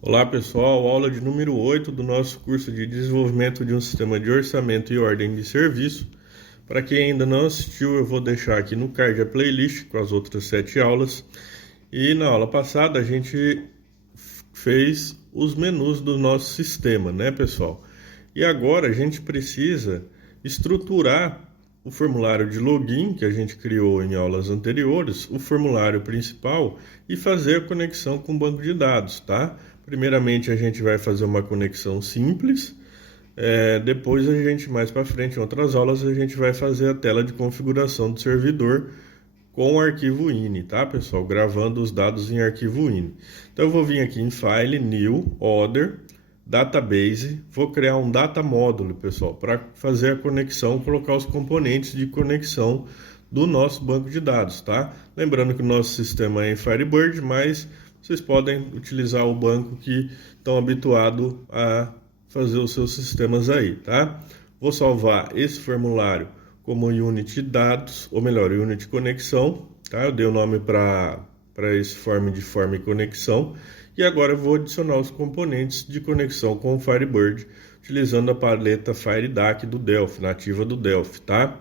Olá pessoal, aula de número 8 do nosso curso de desenvolvimento de um sistema de orçamento e ordem de serviço. Para quem ainda não assistiu, eu vou deixar aqui no card a playlist com as outras 7 aulas. E na aula passada a gente fez os menus do nosso sistema, né pessoal? E agora a gente precisa estruturar o formulário de login que a gente criou em aulas anteriores, o formulário principal e fazer a conexão com o banco de dados, tá? Primeiramente a gente vai fazer uma conexão simples, depois a gente mais para frente em outras aulas a gente vai fazer a tela de configuração do servidor com o arquivo INI, tá pessoal? Gravando os dados em arquivo INI. Então eu vou vir aqui em File, New, Other, Database, vou criar um data módulo, pessoal, para fazer a conexão, colocar os componentes de conexão do nosso banco de dados, tá? Lembrando que o nosso sistema é em Firebird, mas vocês podem utilizar o banco que estão habituados a fazer os seus sistemas aí, tá? Vou salvar esse formulário como unit dados, ou melhor, unit conexão, tá? Eu dei o nome para esse form e conexão. E agora eu vou adicionar os componentes de conexão com o Firebird, utilizando a paleta FireDAC do Delphi, nativa do Delphi, tá?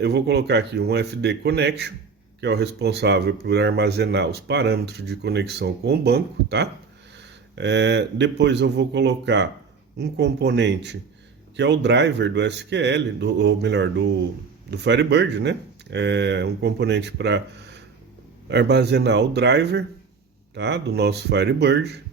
Eu vou colocar aqui um FD Connection, que é o responsável por armazenar os parâmetros de conexão com o banco, tá? Depois eu vou colocar um componente que é o driver do SQL, ou melhor, do Firebird, né? Um componente para armazenar o driver, tá? Do nosso Firebird.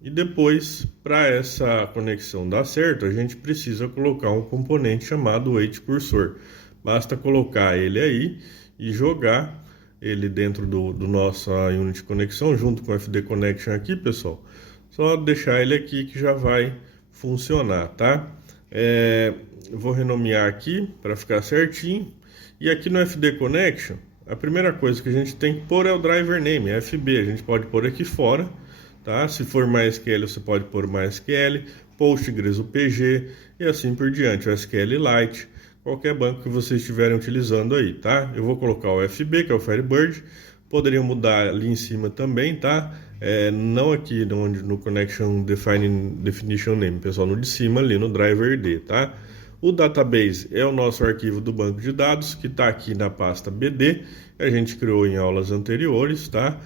E depois, para essa conexão dar certo, a gente precisa colocar um componente chamado WaitCursor. Basta colocar ele aí e jogar ele dentro do nossa unit conexão junto com o FD Connection aqui, pessoal. Só deixar ele aqui que já vai funcionar, tá? Eu vou renomear aqui para ficar certinho. E aqui no FD Connection, a primeira coisa que a gente tem que pôr é o driver name, FB. A gente pode pôr aqui fora, tá? Se for MySQL, você pode pôr MySQL, Postgres, o PG e assim por diante, o SQLite, qualquer banco que vocês estiverem utilizando aí, tá? Eu vou colocar o FB, que é o Firebird. Poderiam mudar ali em cima também, tá? Não aqui no Connection Definition Name, pessoal, no de cima ali no driver D, tá? O database é o nosso arquivo do banco de dados que está aqui na pasta BD, que a gente criou em aulas anteriores, tá?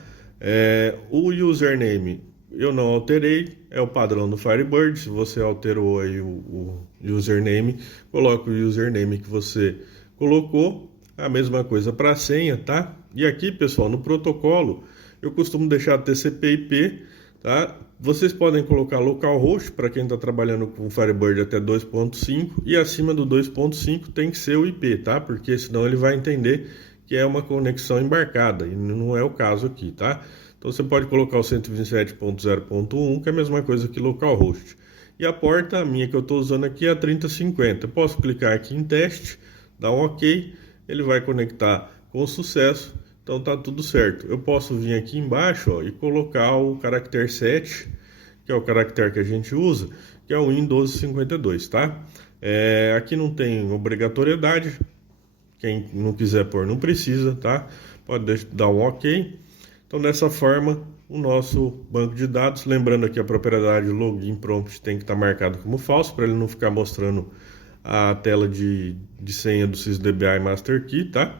O username eu não alterei, é o padrão do Firebird. Se você alterou aí o username, coloque o username que você colocou. A mesma coisa para a senha, tá? E aqui, pessoal, no protocolo, eu costumo deixar TCP/IP, tá? Vocês podem colocar localhost para quem está trabalhando com Firebird até 2.5 e acima do 2.5 tem que ser o IP, tá? Porque senão ele vai entender que é uma conexão embarcada e não é o caso aqui, tá? Então você pode colocar o 127.0.1, que é a mesma coisa que localhost. E a porta, a minha que eu estou usando aqui é a 3050. Eu posso clicar aqui em teste, dar um OK, ele vai conectar com sucesso, então tá tudo certo. Eu posso vir aqui embaixo, ó, e colocar o caractere 7, que é o caractere que a gente usa, que é o Win1252, tá? Aqui não tem obrigatoriedade, quem não quiser pôr não precisa, tá? Pode dar um OK. Então dessa forma, o nosso banco de dados, lembrando aqui a propriedade login prompt tem que estar marcado como falso, para ele não ficar mostrando a tela de senha do SysDBI Master Key, tá?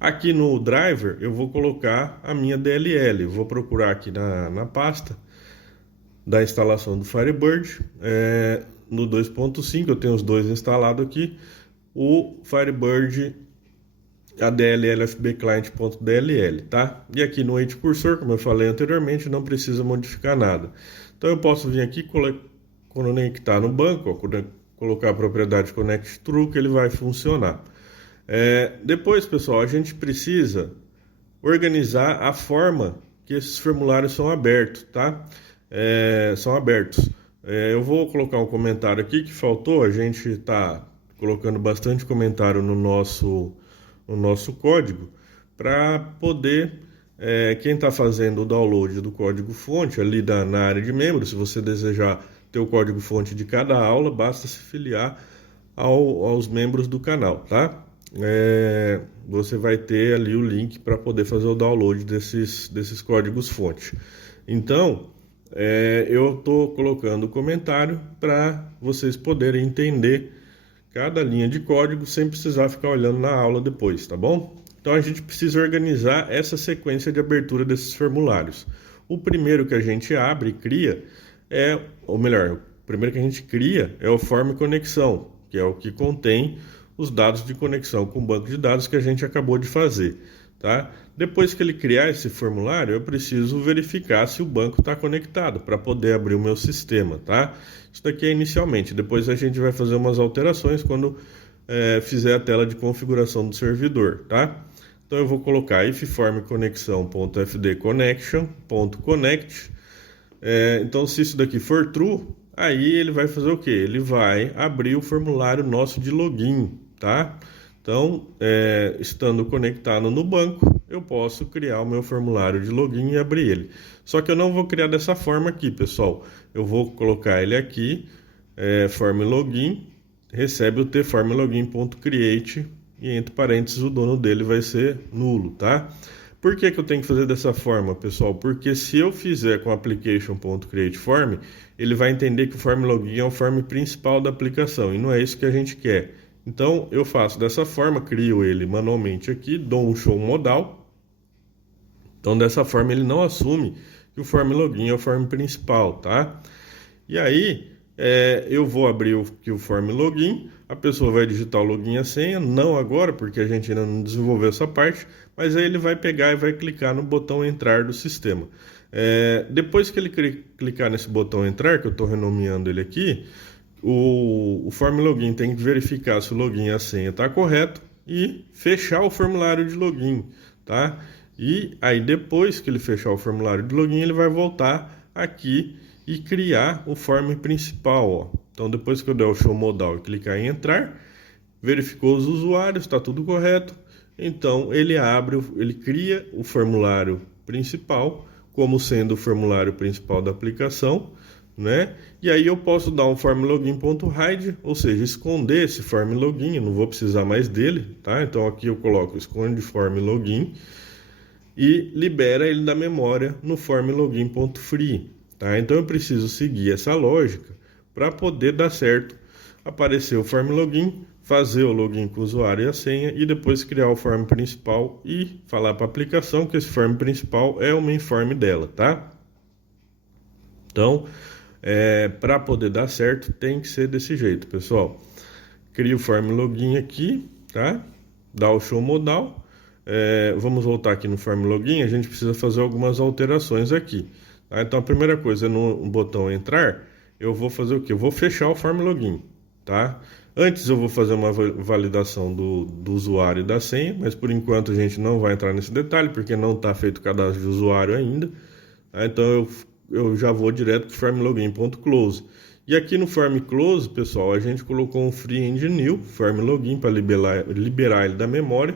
Aqui no driver eu vou colocar a minha DLL, eu vou procurar aqui na pasta da instalação do Firebird, no 2.5 eu tenho os dois instalados aqui, o Firebird ADLL FBClient.dll, tá? E aqui no WaitCursor, como eu falei anteriormente, não precisa modificar nada. Então eu posso vir aqui conectar no banco, ó, colocar a propriedade Connect True, que ele vai funcionar. Depois, pessoal, a gente precisa organizar a forma que esses formulários são abertos, tá? São abertos. Eu vou colocar um comentário aqui que faltou. A gente está colocando bastante comentário no nosso código para poder, quem está fazendo o download do código-fonte ali na área de membros, se você desejar ter o código-fonte de cada aula, basta se filiar aos membros do canal, tá? Você vai ter ali o link para poder fazer o download desses códigos-fonte. Então, eu estou colocando o comentário para vocês poderem entender cada linha de código sem precisar ficar olhando na aula depois, tá bom? Então a gente precisa organizar essa sequência de abertura desses formulários. O primeiro que a gente abre e cria ou melhor, o primeiro que a gente cria é o Form Conexão, que é o que contém os dados de conexão com o banco de dados que a gente acabou de fazer, tá? Depois que ele criar esse formulário, eu preciso verificar se o banco está conectado para poder abrir o meu sistema, tá? Isso daqui é inicialmente, depois a gente vai fazer umas alterações quando fizer a tela de configuração do servidor, tá? Então eu vou colocar ifformconexão.fdconnection.connect. Então se isso daqui for true, aí ele vai fazer o que? Ele vai abrir o formulário nosso de login, tá? Então, estando conectado no banco, eu posso criar o meu formulário de login e abrir ele. Só que eu não vou criar dessa forma aqui, pessoal. Eu vou colocar ele aqui, form login, recebe o tformlogin.create e entre parênteses o dono dele vai ser nulo, tá? Por que eu tenho que fazer dessa forma, pessoal? Porque se eu fizer com application.createForm, ele vai entender que o form login é o form principal da aplicação e não é isso que a gente quer. Então eu faço dessa forma, crio ele manualmente aqui, dou um show modal. Então dessa forma ele não assume que o form login é o form principal, tá? E aí eu vou abrir o form login, a pessoa vai digitar o login e a senha, não agora porque a gente ainda não desenvolveu essa parte, mas aí ele vai pegar e vai clicar no botão entrar do sistema. Depois que ele clicar nesse botão entrar, que eu estou renomeando ele aqui, o form login tem que verificar se o login e a senha está correto e fechar o formulário de login, tá? E aí depois que ele fechar o formulário de login, ele vai voltar aqui e criar o form principal, ó. Então depois que eu der o show modal e clicar em entrar, verificou os usuários, está tudo correto. Então ele cria o formulário principal como sendo o formulário principal da aplicação, né? E aí eu posso dar um formLogin.hide, ou seja, esconder esse formLogin, eu não vou precisar mais dele, tá? Então aqui eu coloco esconde formLogin e libera ele da memória no formLogin.free, tá? Então eu preciso seguir essa lógica para poder dar certo, aparecer o formLogin, fazer o login com o usuário e a senha e depois criar o form principal e falar para a aplicação que esse form principal é o main form dela, tá? Então, para poder dar certo, tem que ser desse jeito, pessoal. Cria o form login aqui, tá? Dá o show modal. Vamos voltar aqui no form login, a gente precisa fazer algumas alterações aqui, tá? Então, a primeira coisa, no botão entrar, eu vou fazer o quê? Eu vou fechar o form login, tá? Antes eu vou fazer uma validação do usuário e da senha, mas por enquanto a gente não vai entrar nesse detalhe, porque não está feito o cadastro de usuário ainda, tá? Então, eu já vou direto para o formLogin.close. E aqui no formClose, pessoal, a gente colocou um free and new formLogin para liberar ele da memória.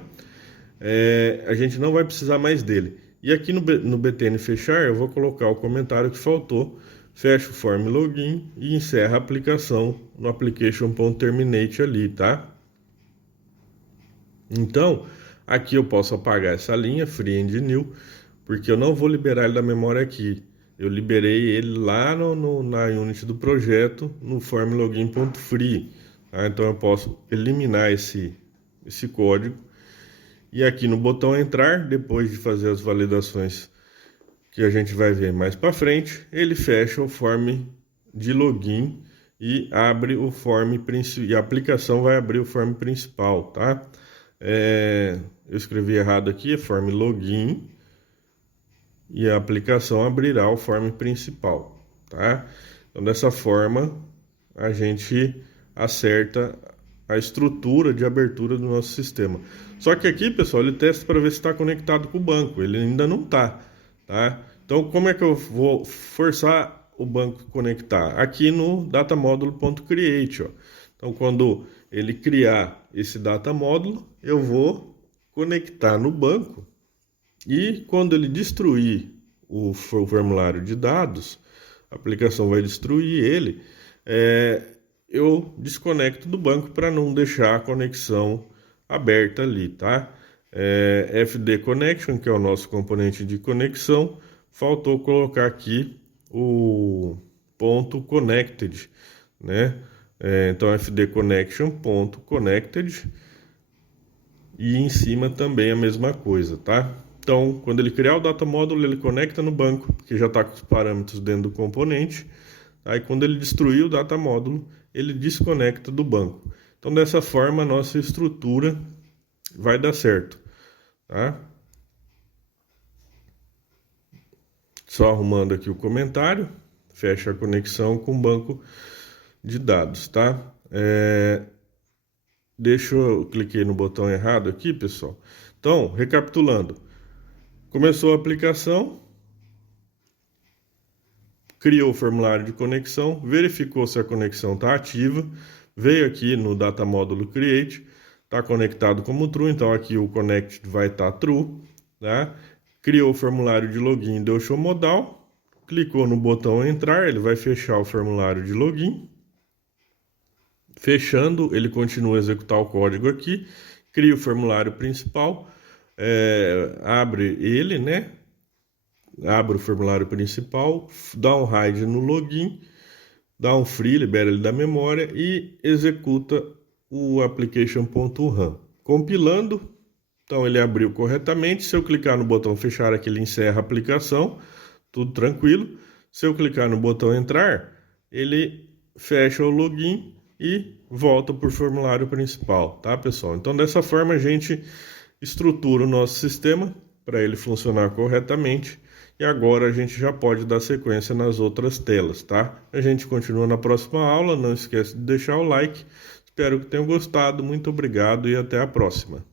A gente não vai precisar mais dele. E aqui no btn fechar, eu vou colocar o comentário que faltou, fecha o formLogin e encerra a aplicação no application.terminate ali, tá? Então, aqui eu posso apagar essa linha free and new, porque eu não vou liberar ele da memória aqui. Eu liberei ele lá na unit do projeto, no formLogin.free. Tá? Então eu posso eliminar esse código. E aqui no botão entrar, depois de fazer as validações que a gente vai ver mais para frente, ele fecha o form de login e abre o form principal. E a aplicação vai abrir o form principal, tá? Eu escrevi errado aqui, é form login. E a aplicação abrirá o form principal, tá? Então, dessa forma, a gente acerta a estrutura de abertura do nosso sistema. Só que aqui, pessoal, ele testa para ver se está conectado com o banco. Ele ainda não está, tá? Então, como é que eu vou forçar o banco a conectar? Aqui no datamódulo.create, ó. Então, quando ele criar esse datamódulo, eu vou conectar no banco. E quando ele destruir o formulário de dados, a aplicação vai destruir ele, eu desconecto do banco para não deixar a conexão aberta ali, tá? FD Connection, que é o nosso componente de conexão, faltou colocar aqui o ponto connected, né? Então fd connection ponto connected, e em cima também a mesma coisa, tá? Então, quando ele criar o data módulo, ele conecta no banco, porque já está com os parâmetros dentro do componente. Aí, quando ele destruir o data módulo, ele desconecta do banco. Então, dessa forma, a nossa estrutura vai dar certo, tá? Só arrumando aqui o comentário, fecha a conexão com o banco de dados, tá? Eu cliquei no botão errado aqui, pessoal. Então, recapitulando. Começou a aplicação, criou o formulário de conexão, verificou se a conexão está ativa, veio aqui no data módulo create, está conectado como true, então aqui o connect vai estar true, tá? Criou o formulário de login, deu show modal, clicou no botão entrar, ele vai fechar o formulário de login. Fechando, ele continua a executar o código aqui, cria o formulário principal, abre ele, né? Abre o formulário principal, dá um hide no login, dá um free, libera ele da memória e executa o application.run. Compilando, então ele abriu corretamente. Se eu clicar no botão fechar aqui, ele encerra a aplicação, tudo tranquilo. Se eu clicar no botão entrar, ele fecha o login e volta para o formulário principal, tá, pessoal? Então, dessa forma, a gente estrutura o nosso sistema para ele funcionar corretamente. E agora a gente já pode dar sequência nas outras telas, tá? A gente continua na próxima aula, não esquece de deixar o like. Espero que tenham gostado, muito obrigado e até a próxima.